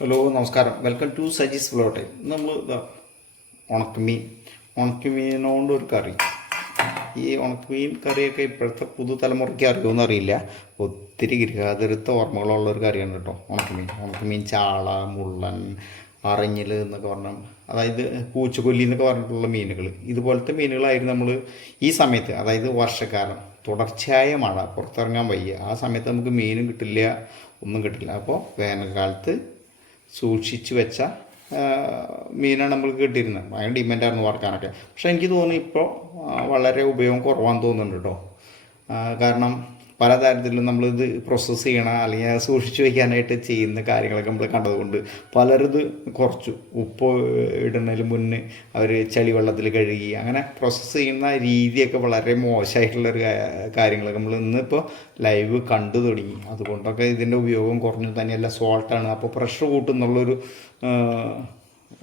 Hello നമസ്കാരം. Welcome to Saji's ഫ്ലോട്ടെ നമ്മൾ ഉണക്കമീൻ. ഉണക്കമീനോണ്ട് ഒരു കറി. ഈ ഉണക്കമീൻ കറിയൊക്കെ ഇപ്പോഴത്തെ പുതുതലമുറയ്ക്ക് അറിയുമെന്ന് അറിയില്ല. ഒത്തിരി ഗൃഹാതിരത്ത ഓർമ്മകളുള്ള ഒരു കറിയാണ് കേട്ടോ ഉണക്കമീൻ. ഉണക്കമീൻ ചാള മുള്ളൻ അറഞ്ഞിൽ എന്നൊക്കെ പറഞ്ഞാൽ അതായത് പൂച്ചക്കൊല്ലി എന്നൊക്കെ പറഞ്ഞിട്ടുള്ള മീനുകൾ ഇതുപോലത്തെ മീനുകളായിരുന്നു നമ്മൾ ഈ സമയത്ത് അതായത് വർഷക്കാലം. തുടർച്ചയായ മഴ പുറത്തിറങ്ങാൻ വയ്യ. ആ സമയത്ത് നമുക്ക് മീനും കിട്ടില്ല ഒന്നും കിട്ടില്ല. അപ്പോൾ വേനൽക്കാലത്ത് സൂക്ഷിച്ച് വെച്ച മീനാണ് നമ്മൾക്ക് കിട്ടിയിരുന്നത്. ഭയങ്കര ഡിമാൻഡായിരുന്നു വറക്കാനൊക്കെ പക്ഷേ എനിക്ക് തോന്നുന്നു ഇപ്പോൾ വളരെ ഉപയോഗം കുറവാന്ന് തോന്നുന്നുണ്ട് കേട്ടോ കാരണം പല തരത്തിലും നമ്മളിത് പ്രോസസ്സ് ചെയ്യണ അല്ലെങ്കിൽ സൂക്ഷിച്ചു വെക്കാനായിട്ട് ചെയ്യുന്ന കാര്യങ്ങളൊക്കെ നമ്മൾ കണ്ടതുകൊണ്ട് പലരത് കുറച്ചു. ഉപ്പ് ഇടുന്നതിന് മുന്നേ അവർ ചളിവെള്ളത്തിൽ കഴുകി അങ്ങനെ പ്രോസസ്സ് ചെയ്യുന്ന രീതിയൊക്കെ വളരെ മോശമായിട്ടുള്ളൊരു കാര്യങ്ങളൊക്കെ നമ്മൾ ഇന്നിപ്പോൾ ലൈവ് കണ്ടു തുടങ്ങി. അതുകൊണ്ടൊക്കെ ഇതിന്റെ ഉപയോഗം കുറഞ്ഞു തന്നെയല്ല. സോൾട്ടാണ് അപ്പോൾ പ്രഷർ കൂട്ടുന്നുള്ളൊരു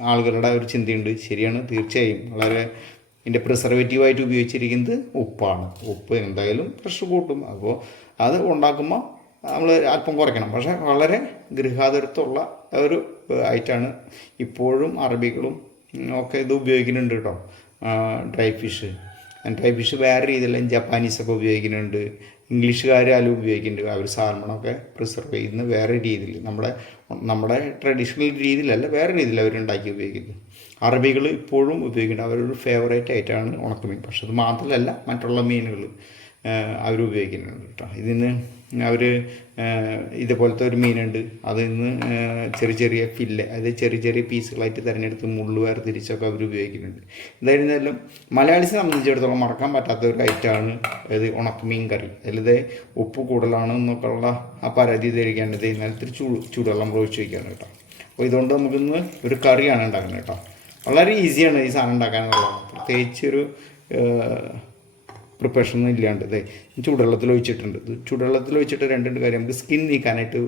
ആളുകളുടെ ഒരു ചിന്തയുണ്ട്. ശരിയാണ്. തീർച്ചയായും. വളരെ ഇതിന്റെ പ്രിസർവേറ്റീവായിട്ട് ഉപയോഗിച്ചിരിക്കുന്നത് ഉപ്പാണ്. ഉപ്പ് എന്തായാലും പ്രഷർ കൂട്ടും. അപ്പോൾ അത് ഉണ്ടാക്കുമ്പോൾ നമ്മൾ അല്പം കുറയ്ക്കണം. പക്ഷേ വളരെ ഗൃഹാതുരത്തുള്ള ഒരു ഐറ്റാണ് ഇപ്പോഴും അറബികളും ഒക്കെ ഇത് ഉപയോഗിക്കുന്നുണ്ട് കേട്ടോ. Dry fish. ഡ്രൈ ഫിഷ് വേറെ രീതിയിലും ജപ്പാനീസൊക്കെ ഉപയോഗിക്കുന്നുണ്ട്. ഇംഗ്ലീഷുകാരും ഉപയോഗിക്കുന്നുണ്ട് അവർ സാൽമണൊക്കെ പ്രിസർവ് ചെയ്യുന്ന വേറെ രീതിയിൽ നമ്മുടെ നമ്മുടെ ട്രഡീഷണൽ രീതിയിലല്ല വേറെ രീതിയിൽ അവരുണ്ടാക്കി ഉപയോഗിക്കുന്നു. അറബികൾ ഇപ്പോഴും ഉപയോഗിക്കുന്നു. അവരൊരു ഫേവറേറ്റ് ആയിട്ടാണ് ഉണക്കമീൻ പക്ഷെ അത് മാത്രമല്ല മറ്റുള്ള മീനുകൾ അവർ ഉപയോഗിക്കുന്നുണ്ട് കേട്ടോ. ഇതിന് അവർ ഇതുപോലത്തെ ഒരു മീനുണ്ട്. അതിൽ നിന്ന് ചെറിയ ചെറിയ ഫില്ല് അതായത് ചെറിയ ചെറിയ പീസുകളായിട്ട് തിരഞ്ഞെടുത്ത് മുള്ളു വേർതിരിച്ചൊക്കെ അവർ ഉപയോഗിക്കുന്നുണ്ട്. എന്തായിരുന്നാലും മലയാളീസിനെ സംബന്ധിച്ചിടത്തോളം മറക്കാൻ പറ്റാത്ത ഒരു ഐറ്റമാണ് ഇത് ഉണക്കമീൻ കറി. അല്ലത് ഉപ്പ് കൂടുതലാണ് എന്നൊക്കെ ഉള്ള ആ പരാതി തരികയാണിത് ഇന്നലത്തെ ചൂട് ചൂടുവെള്ളം ഒഴിച്ച് വയ്ക്കാണ് കേട്ടോ. അപ്പോൾ ഇതുകൊണ്ട് നമുക്കിന്ന് ഒരു കറിയാണ് ഉണ്ടാക്കുന്നത് കേട്ടോ. വളരെ ഈസിയാണ് ഈ സാധനം ഉണ്ടാക്കാനുള്ളത്. പ്രത്യേകിച്ച് ഒന്നും ഇല്ലാണ്ട് ഇതേ ചൂടുവെള്ളത്തിൽ ഒഴിച്ചിട്ടുണ്ട് ചൂടുവെള്ളത്തിൽ ഒഴിച്ചിട്ട് രണ്ട് രണ്ട് കാര്യം നമുക്ക് സ്കിൻ നീക്കാനായിട്ട്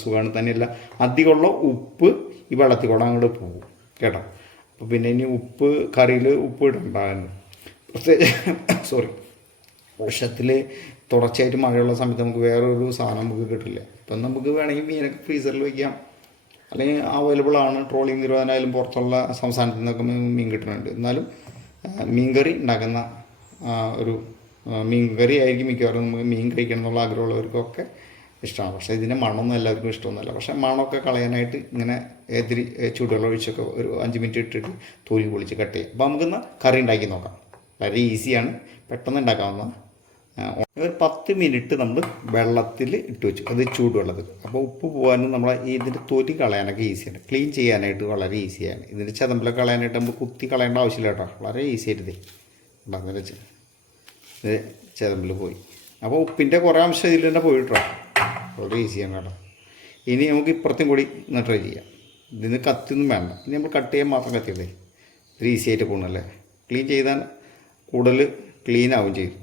സുഖമാണ്. തന്നെയല്ല അധികമുള്ള ഉപ്പ് ഈ വെള്ളത്തിൽ കൂടെ അങ്ങോട്ട് പോകും കേട്ടോ? അപ്പോൾ പിന്നെ ഇനി ഉപ്പ് കറിയിൽ ഉപ്പ് ഇടണ്ടാകുന്നു പ്രത്യേകിച്ച് സോറി വർഷത്തിൽ തുടർച്ചയായിട്ട് മഴയുള്ള സമയത്ത് നമുക്ക് വേറൊരു സാധനം നമുക്ക് കിട്ടില്ല. ഇപ്പം നമുക്ക് വേണമെങ്കിൽ മീനൊക്കെ ഫ്രീസറിൽ വയ്ക്കാം അല്ലെങ്കിൽ അവൈലബിൾ ആണ് ട്രോളിങ് നിരോധനമായാലും പുറത്തുള്ള സംസ്ഥാനത്തു നിന്നൊക്കെ മീൻ കിട്ടുന്നുണ്ട്. എന്നാലും മീൻകറി ഉണ്ടാക്കുന്ന ഒരു മീൻ കറി ആയിരിക്കും മിക്കവാറും മീൻ കഴിക്കണം എന്നുള്ള ആഗ്രഹമുള്ളവർക്കൊക്കെ ഇഷ്ടമാണ്. പക്ഷേ ഇതിന്റെ മണമൊന്നും എല്ലാവർക്കും ഇഷ്ടമൊന്നുമല്ല. പക്ഷേ മണമൊക്കെ കളയാനായിട്ട് ഇങ്ങനെ എതിരി ചൂടുവെള്ളം ഒഴിച്ചൊക്കെ ഒരു അഞ്ച് മിനിറ്റ് ഇട്ടിട്ട് തൊലി പൊളിച്ച് കട്ട് ചെയ്യും. അപ്പോൾ നമുക്കിന്ന് കറി ഉണ്ടാക്കി നോക്കാം. വളരെ ഈസിയാണ്. പെട്ടെന്ന് ഉണ്ടാക്കാവുന്ന ഒരു പത്ത് മിനിറ്റ് നമ്മൾ വെള്ളത്തിൽ ഇട്ട് വെച്ചു. അത് ചൂടുവെള്ളത്തിൽ. അപ്പോൾ ഉപ്പ് പോകാനും നമ്മൾ ഇതിന്റെ തൊലി കളയാനൊക്കെ ഈസിയാണ്. ക്ലീൻ ചെയ്യാനായിട്ട് വളരെ ഈസിയാണ്. ഇതിന്റെ ചതമ്പലൊക്കെ കളയാനായിട്ട് നമ്മൾ കുത്തി കളയേണ്ട ആവശ്യമില്ല കേട്ടോ. വളരെ ഈസി ആയിട്ട് ഇതേ ഉണ്ടാകുന്ന വെച്ച് ഇത് ചതമ്പൽ പോയി. അപ്പോൾ ഉപ്പിന്റെ കുറേ അംശം ഇതിൽ തന്നെ പോയിട്ടോ വളരെ ഈസിയാണ് കേട്ടോ. ഇനി നമുക്ക് ഇപ്പുറത്തും കൂടി ഒന്ന് ട്രൈ ചെയ്യാം. ഇതിന് കത്തിയൊന്നും വേണ്ട. ഇനി നമ്മൾ കട്ട് ചെയ്യാൻ മാത്രം കത്തിയതേ ഇത് ഈസി ആയിട്ട് പോകണല്ലേ ക്ലീൻ ചെയ്താൽ കൂടുതൽ ക്ലീൻ ആവും ചെയ്തു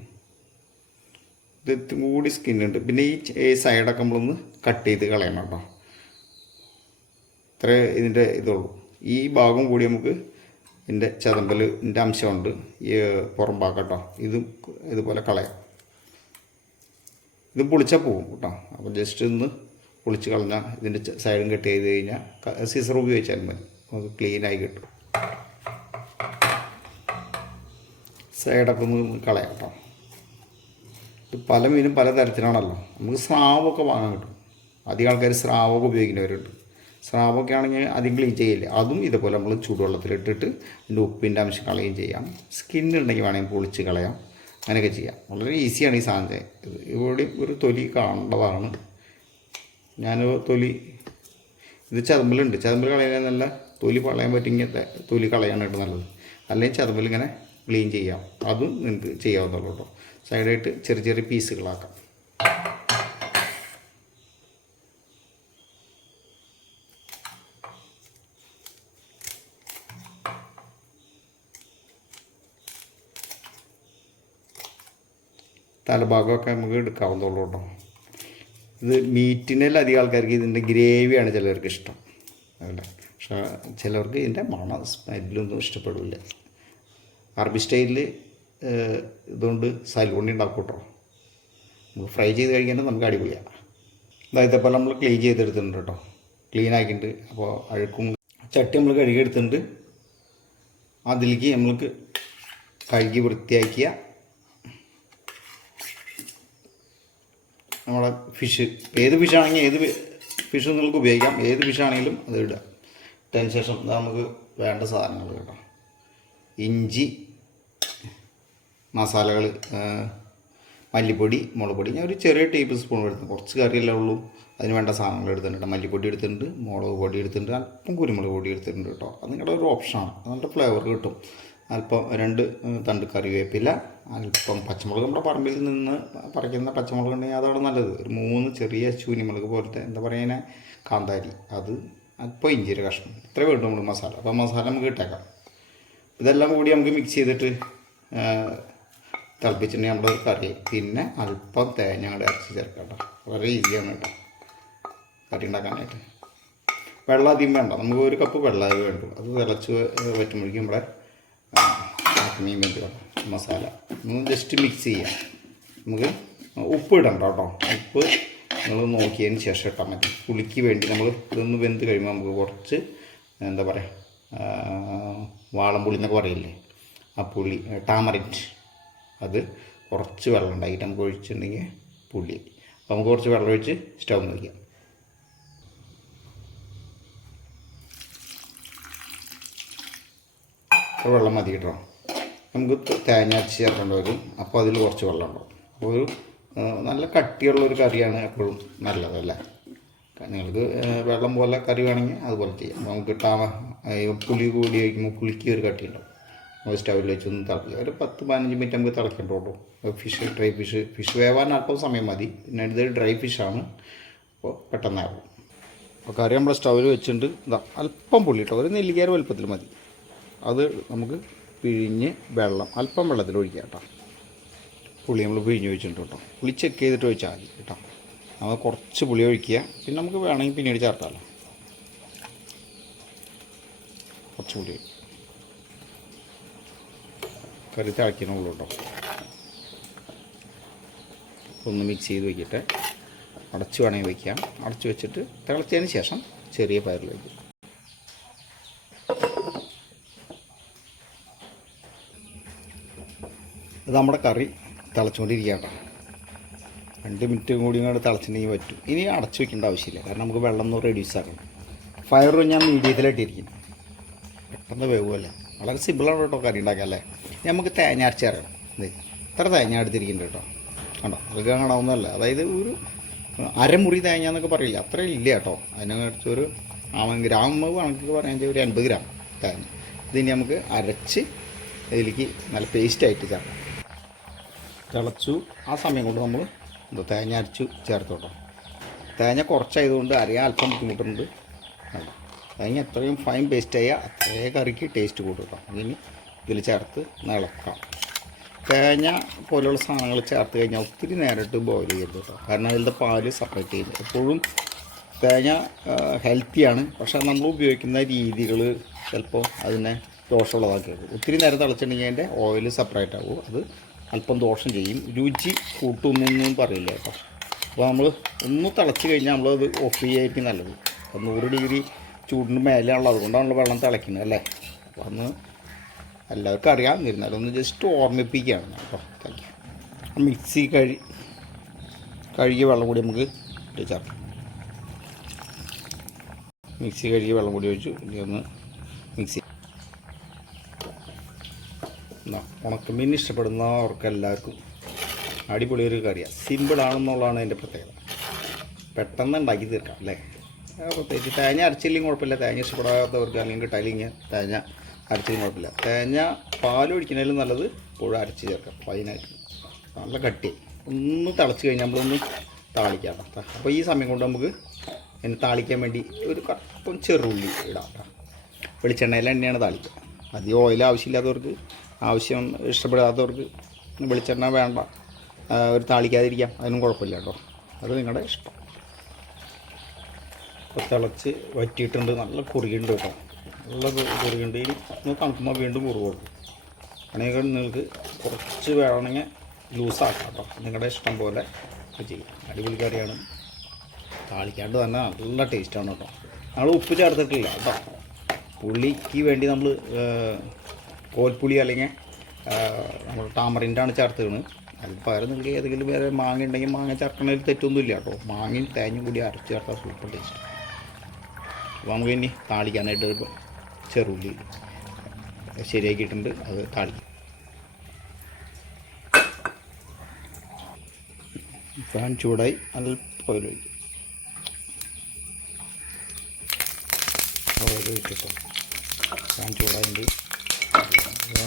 ഇത് ഇത്തും കൂടി സ്കിന്നുണ്ട് പിന്നെ ഈ സൈഡൊക്കെ നമ്മളൊന്ന് കട്ട് ചെയ്ത് കളയണം കേട്ടോ. ഇത്രേ ഇതിന്റെ ഇതുള്ളൂ. ഈ ഭാഗം കൂടി നമുക്ക് ഇതിന്റെ ചതമ്പലിന്റെ അംശമുണ്ട്. ഈ പുറം ഭാഗം കേട്ടോ. ഇതും ഇതുപോലെ കളയാം. ഇത് പൊളിച്ചാൽ പോകും കേട്ടോ. അപ്പോൾ ജസ്റ്റ് ഒന്ന് പൊളിച്ച് കളഞ്ഞാൽ ഇതിന്റെ സൈഡും കട്ട് ചെയ്ത് കഴിഞ്ഞാൽ സീസർ ഉപയോഗിച്ചാലും മതി. നമുക്ക് ക്ലീനായി കിട്ടും. സൈഡൊക്കെ ഒന്ന് കളയാം കേട്ടോ. പല മീനും പല തരത്തിലാണല്ലോ. നമുക്ക് സ്രാവൊക്കെ വാങ്ങാൻ കിട്ടും. അധികം ആൾക്കാർ സ്രാവൊക്കെ ഉപയോഗിക്കുന്നവരുണ്ട്. സ്രാവൊക്കെ ആണെങ്കിൽ അധികം ക്ലീൻ ചെയ്യില്ല. അതും ഇതുപോലെ നമ്മൾ ചൂടുവെള്ളത്തിലിട്ടിട്ട് അതിന്റെ ഉപ്പിന്റെ അംശം കളയുകയും ചെയ്യാം. സ്കിൻ ഉണ്ടെങ്കിൽ വേണമെങ്കിൽ പൊളിച്ച് കളയാം. അങ്ങനെയൊക്കെ ചെയ്യാം. വളരെ ഈസിയാണ് ഈ സാധനം. ഇവിടെ ഒരു തൊലി കാണേണ്ടതാണ് ഞാൻ തൊലി ഇത് ചതുമ്പലുണ്ട്. ചതുമ്പൽ കളയാൻ നല്ല തൊലി കളയാൻ പറ്റുമെങ്കിൽ തൊലി കളയാനായിട്ട് നല്ലത്. അല്ലെങ്കിൽ ചതുമ്പൽ ഇങ്ങനെ ക്ലീൻ ചെയ്യാം. അതും നിങ്ങൾക്ക് ചെയ്യാവുന്നുള്ളൂ കേട്ടോ. സൈഡായിട്ട് ചെറിയ ചെറിയ പീസുകളാക്കാം തലഭാഗമൊക്കെ നമുക്ക് എടുക്കാവുന്നുള്ളൂ കേട്ടോ. ഇത് മീറ്റിനെല്ലാം അധികം ആൾക്കാർക്ക് ഇതിന്റെ ഗ്രേവിയാണ് ചിലർക്ക് ഇഷ്ടം. അതല്ല പക്ഷേ ചിലർക്ക് ഇതിന്റെ മണം സ്മെല്ലൊന്നും ഇഷ്ടപ്പെടില്ല. അറബി സ്റ്റൈലിൽ ഇതുകൊണ്ട് സലൂണി ഉണ്ടാക്കും കേട്ടോ. നമുക്ക് ഫ്രൈ ചെയ്ത് കഴിക്കാൻ നമുക്ക് അടിപൊളിയാണ് അതായത് പോലെ നമ്മൾ ക്ലീൻ ചെയ്തെടുത്തിട്ടുണ്ട് കേട്ടോ. ക്ലീൻ ആക്കിയിട്ടുണ്ട്. അപ്പോൾ അഴുക്കും ചട്ടി നമ്മൾ കഴുകിയെടുത്തിട്ടുണ്ട് അതിലേക്ക് നമ്മൾക്ക് കഴുകി വൃത്തിയാക്കിയ നമ്മളെ ഫിഷ് ഏത് ഫിഷാണെങ്കിൽ ഏത് ഫിഷ് നിങ്ങൾക്ക് ഉപയോഗിക്കാം. ഏത് ഫിഷാണെങ്കിലും അത് ഇടുക. അതിന് ശേഷം നമുക്ക് വേണ്ട സാധനങ്ങൾ കേട്ടോ ഇഞ്ചി മസാലകൾ മല്ലിപ്പൊടി മുളകുപൊടി. ഞാൻ ഒരു ചെറിയ ടേബിൾ സ്പൂൺ എടുത്തു കുറച്ച് കറിയല്ലേ ഉള്ളൂ. അതിന് വേണ്ട സാധനങ്ങൾ എടുത്തിട്ടുണ്ട്. മല്ലിപ്പൊടി എടുത്തിട്ടുണ്ട് മുളക് പൊടി എടുത്തിട്ടുണ്ട് അല്പം കുരുമുളക് പൊടി എടുത്തിട്ടുണ്ട് കേട്ടോ. അത് നിങ്ങളുടെ ഒരു ഓപ്ഷനാണ് നല്ല ഫ്ലേവർ കിട്ടും. അല്പം രണ്ട് തണ്ട് കറിവേപ്പില അല്പം പച്ചമുളക്. നമ്മുടെ പറമ്പിൽ നിന്ന് പറിക്കുന്ന പച്ചമുളക് ഉണ്ടെങ്കിൽ അതാണ് നല്ലത്. ഒരു മൂന്ന് ചെറിയ ചൂനിമുളക് പോലത്തെ എന്താ പറയുക കാന്താരി. അത് അല്പം ഇഞ്ചിര കഷ്ണം. ഇത്രേ വേണ്ടു നമ്മൾ മസാല. അപ്പോൾ മസാല നമുക്ക് ഇട്ടേക്കാം. ഇതെല്ലാം കൂടി നമുക്ക് മിക്സ് ചെയ്തിട്ട് തിളപ്പിച്ചിട്ടുണ്ടെങ്കിൽ നമ്മുടെ കറി. പിന്നെ അല്പം തേങ്ങ കൂടെ അരച്ച് ചേർക്കാം വളരെ ഈസിയാണ് കേട്ടോ. കറി ഉണ്ടാക്കാനായിട്ട്. വെള്ളം അധികം വേണ്ട. നമുക്ക് ഒരു കപ്പ് വെള്ളമേ വേണ്ടു. അത് തിളച്ച് വറ്റുമ്പോഴേക്കും നമ്മുടെ മീൻ വെന്ത് മസാല. ഒന്ന് ജസ്റ്റ് മിക്സ് ചെയ്യാം. നമുക്ക് ഉപ്പ് ഇടണ്ട കേട്ടോ. ഉപ്പ് നിങ്ങൾ നോക്കിയതിന് ശേഷം ഇട്ടാൽ മതി. പുളിക്ക് വേണ്ടി നമ്മൾ ഇതൊന്ന് വെന്ത് കഴിയുമ്പോൾ നമുക്ക് കുറച്ച് എന്താ പറയുക വാളംപുളി എന്നൊക്കെ പറയില്ലേ? ആ പുളി ടാമറിന്റ് അത് കുറച്ച് വെള്ളം ഉണ്ടാക്കിയിട്ട് നമുക്ക് ഒഴിച്ചിട്ടുണ്ടെങ്കിൽ പുളി. അപ്പോൾ നമുക്ക് കുറച്ച് വെള്ളം ഒഴിച്ച് സ്റ്റൗ വയ്ക്കാം വെള്ളം മതി കേട്ടോ. നമുക്ക് തേങ്ങ അരച്ച് ചേർക്കേണ്ട വരും. അപ്പോൾ അതിൽ കുറച്ച് വെള്ളം ഉണ്ടാവും. അപ്പോൾ ഒരു നല്ല കട്ടിയുള്ളൊരു കറിയാണ് എപ്പോഴും നല്ലത് അല്ലേ? നിങ്ങൾക്ക് വെള്ളം പോലെ കറി വേണമെങ്കിൽ അതുപോലെ ചെയ്യാം. നമുക്ക് ടാമ പുളി കൂടി വയ്ക്കുമ്പോൾ പുളിക്ക് ഒരു കട്ടി ഉണ്ടാവും. നമ്മൾ സ്റ്റൗവിൽ വെച്ചൊന്ന് തിളക്കുക ഒരു പത്ത് പതിനഞ്ച് മിനിറ്റ് നമുക്ക് തിളക്കേണ്ടോളൂ ഫിഷ് ഡ്രൈ ഫിഷ് ഫിഷ് വേവാൻ അല്പം സമയം മതി. പിന്നെ ഇത് ഡ്രൈ ഫിഷാണ് അപ്പോൾ പെട്ടെന്നാകും അപ്പോൾ കറി നമ്മൾ സ്റ്റൗവിൽ വെച്ചിട്ടുണ്ട്. ഇതാ അല്പം പുളി കേട്ടോ. ഒരു നെല്ലിക്കാർ വലുപ്പത്തിൽ മതി. അത് നമുക്ക് പിഴിഞ്ഞ് വെള്ളം അല്പം വെള്ളത്തിൽ ഒഴിക്കാം കേട്ടോ. പുളി നമ്മൾ പിഴിഞ്ഞ് ഒഴിച്ചിട്ടുണ്ട് കേട്ടോ. പുളി ചെക്ക് ചെയ്തിട്ട് ഒഴിച്ചാൽ മതി കേട്ടോ. നമ്മൾ കുറച്ച് പുളി ഒഴിക്കുക. പിന്നെ നമുക്ക് വേണമെങ്കിൽ പിന്നീട് ചേർത്താലോ. കുറച്ച് പുളി. കറി തിളയ്ക്കണുള്ളൂ കേട്ടോ. ഒന്ന് മിക്സ് ചെയ്ത് വയ്ക്കട്ടെ അടച്ച് വേണമെങ്കിൽ വയ്ക്കാം അടച്ച് വെച്ചിട്ട് തിളച്ചതിന് ശേഷം ചെറിയ പയറിൽ വയ്ക്കും ഇത് നമ്മുടെ കറി തിളച്ചുകൊണ്ടിരിക്കുകയാണ് രണ്ട് മിനിറ്റ് കൂടി ഇങ്ങോട്ട് തിളച്ചിട്ടുണ്ടെങ്കിൽ പറ്റും. ഇനി അടച്ചു വെക്കേണ്ട ആവശ്യമില്ല. കാരണം നമുക്ക് വെള്ളം ഒന്ന് റെഡ്യൂസ് ആക്കണം. ഫയർ ഞാൻ മീഡിയത്തിലിട്ടിരിക്കും പെട്ടെന്ന് വേവുമല്ലേ വളരെ സിമ്പിളാണ് കേട്ടോ കറി ഉണ്ടാക്കുക അല്ലേ? നമുക്ക് തേങ്ങ അരച്ച് ഇറങ്ങണം ഇതേ ഇത്ര തേങ്ങ എടുത്തിരിക്കുന്നുണ്ട് കേട്ടോ. കണ്ടോ? അത് കാണാവുന്നതല്ല? അതായത് ഒരു അരമുറി തേങ്ങ എന്നൊക്കെ പറയില്ല? അത്രയും ഇല്ല കേട്ടോ. അതിനകത്ത് ഒരു ഗ്രാം കണക്ക് പറയാൻ ഒരു എൺപത് ഗ്രാം തേങ്ങ. ഇതിനി നമുക്ക് അരച്ച് ഇതിലേക്ക് നല്ല പേസ്റ്റായിട്ട് ചേർക്കാം. തിളച്ചു. ആ സമയം കൊണ്ട് നമ്മൾ എന്താ തേങ്ങ അരച്ചു ചേർത്തോട്ടോ. കേട്ടോ തേങ്ങ കുറച്ചായതുകൊണ്ട് അറിയാൻ അല്പം ബുദ്ധിമുട്ടുണ്ട്. തേങ്ങ എത്രയും ഫൈൻ പേസ്റ്റ് ആയാൽ അത്രേ കറിക്ക് ടേസ്റ്റ് കൂടും ഇനി ഇതിൽ ചേർത്ത് ഇളക്കാം തേങ്ങ പോലെയുള്ള സാധനങ്ങൾ ചേർത്ത് കഴിഞ്ഞാൽ ഒത്തിരി നേരിട്ട് ബോയിൽ ചെയ്യരുത് കേട്ടോ കാരണം അതിന്റെ പാൽ സെപ്പറേറ്റ് ചെയ്യുന്നത് എപ്പോഴും തേങ്ങ ഹെൽത്തിയാണ് പക്ഷേ നമ്മൾ ഉപയോഗിക്കുന്ന രീതികൾ ചിലപ്പോൾ അതിനെ ദോഷമുള്ളതാക്കിയത് ഒത്തിരി നേരം തിളച്ചിട്ടുണ്ടെങ്കിൽ അതിന്റെ ഓയിൽ സെപ്പറേറ്റ് ആവും. അത് അല്പം ദോഷം ചെയ്യും. രുചി കൂട്ടുന്നു പറയില്ല? കേട്ടോ അപ്പോൾ നമ്മൾ ഒന്ന് തിളച്ച് കഴിഞ്ഞാൽ നമ്മളത് ഓഫ് ചെയ്യായിരിക്കും നല്ലത്. അപ്പോൾ നൂറ് ഡിഗ്രി ചൂടിന് മേലെയാണല്ലോ അതുകൊണ്ടാണല്ലോ വെള്ളം തിളയ്ക്കുന്നത് അല്ലേ? അപ്പോൾ അന്ന് എല്ലാവർക്കും അറിയാം. എന്നിരുന്നാലും ഒന്ന് ജസ്റ്റ് ഓർമ്മിപ്പിക്കുകയാണ്. അപ്പോൾ താങ്ക് മിക്സി കഴി കഴുകിയ വെള്ളം കൂടി നമുക്ക് ചേർക്കാം. മിക്സി കഴുകിയ വെള്ളം കൂടി ഒഴിച്ചു ഇനി ഒന്ന് മിക്സി എന്നാ ഉണക്കമീൻ ഇഷ്ടപ്പെടുന്നവർക്ക് എല്ലാവർക്കും അടിപൊളി ഒരു കറിയാണ് സിമ്പിളാണെന്നുള്ളതാണ് അതിന്റെ പ്രത്യേകത. പെട്ടെന്ന് ഉണ്ടാക്കി തീർക്കാം അല്ലേ? പ്രത്യേകിച്ച് തേങ്ങ അരച്ചില്ലെങ്കിൽ കുഴപ്പമില്ല. തേങ്ങ ഇഷ്ടപ്പെടാത്തവർക്ക് അല്ലെങ്കിൽ കിട്ടായില്ലെങ്കിൽ തേങ്ങ അരച്ചില്ലെങ്കിൽ കുഴപ്പമില്ല. തേങ്ങ ഒഴിക്കുന്നതിലും നല്ലത് പുഴ അരച്ച് ചേർക്കാം ഫൈനായിട്ട് നല്ല കട്ടി ഒന്ന് തിളച്ച് കഴിഞ്ഞാൽ നമ്മളൊന്ന് താളിക്കാം അപ്പോൾ ഈ സമയം കൊണ്ട് നമുക്ക് അതിന് താളിക്കാൻ വേണ്ടി ഒരു കപ്പം ചെറുള്ളി ഇടാം വെളിച്ചെണ്ണയിൽ എണ്ണയാണ് താളിക്കുക. അധികം ഓയിൽ ആവശ്യമില്ലാത്തവർക്ക് ആവശ്യം ഇഷ്ടപ്പെടാത്തവർക്ക് വെളിച്ചെണ്ണ വേണ്ട. ഒരു താളിക്കാതിരിക്കാം. അതിനും കുഴപ്പമില്ല കേട്ടോ. അത് നിങ്ങളുടെ ഇഷ്ടം. ഇപ്പോൾ തിളച്ച് വറ്റിയിട്ടുണ്ട്. നല്ല കുറുകിയുണ്ട് കേട്ടോ. നല്ല കുറുകിയുണ്ട് ഇനി ഒന്ന് തണുക്കുമ്പോൾ വീണ്ടും കുറുകുള്ളൂ ആണെങ്കിൽ നിങ്ങൾക്ക് കുറച്ച് വേണമെങ്കിൽ ലൂസാക്കാം കേട്ടോ. നിങ്ങളുടെ ഇഷ്ടം പോലെ ചെയ്യാം. അടിപൊളി കറിയാണ്. താളിക്കാണ്ട് തന്നെ നല്ല ടേസ്റ്റാണ് കേട്ടോ. നമ്മൾ ഉപ്പ് ചേർത്തിട്ടില്ല കേട്ടോ. പുള്ളിക്ക് വേണ്ടി നമ്മൾ കോൽപ്പുളി അല്ലെങ്കിൽ നമ്മൾ താമറിന്റെ ആണ് ചേർത്തത് അതിൽ പകരം നിങ്ങൾക്ക് ഏതെങ്കിലും വേറെ മാങ്ങ ഉണ്ടെങ്കിൽ മാങ്ങ ചേർക്കണതിൽ തെറ്റൊന്നുമില്ല കേട്ടോ. മാങ്ങയും തേങ്ങയും കൂടി അരച്ച് ചേർത്താൽ സൂപ്പർ ടേസ്റ്റ് അപ്പോൾ നമുക്ക് ഇനി താളിക്കാനായിട്ട് ചെറുള്ളി ശരിയാക്കിയിട്ടുണ്ട് അത് താളിക്കും. പാൻ ചൂടായി അല്പം ഓയിൽ ഒഴിക്കും ഒഴിച്ചിട്ടോ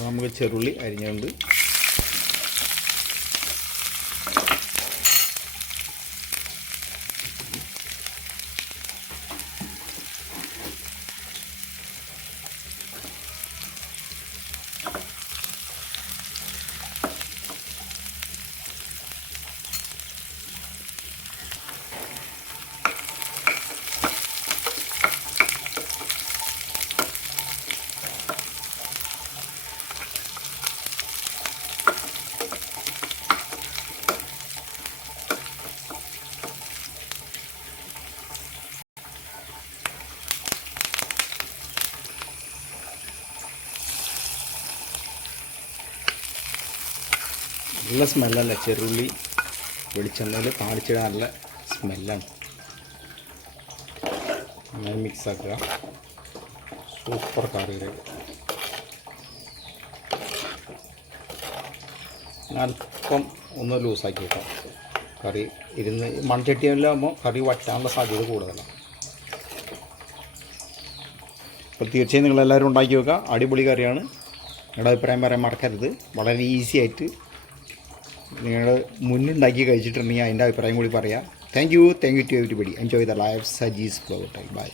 നമുക്ക് ചെറുള്ളി അരിഞ്ഞുകൊണ്ട് നല്ല സ്മെല്ലല്ല? ചെറുള്ളി വെളിച്ചെണ്ണയിൽ താളിച്ചിടാൻ നല്ല സ്മെല്ലാണ്. അങ്ങനെ മിക്സ് ആക്കുക. സൂപ്പർ കറി അല്പം ഒന്ന് ലൂസാക്കി വെക്കാം. കറി ഇരുന്ന് മൺചട്ടിയിലാകുമ്പോൾ കറി വറ്റാനുള്ള സാധ്യത കൂടുതലാണ്. അപ്പോൾ തീർച്ചയായും നിങ്ങളെല്ലാവരും ഉണ്ടാക്കി വെക്കുക. അടിപൊളി കറിയാണ്. നിങ്ങളുടെ അഭിപ്രായം പറയാൻ മറക്കരുത്. വളരെ ഈസി ആയിട്ട് നിങ്ങൾ മുന്നുണ്ടാക്കി കഴിച്ചിട്ടുണ്ടെങ്കിൽ അതിന്റെ അഭിപ്രായം കൂടി പറയാം. Thank you thank you to everybody enjoy the life Sajees flow time bye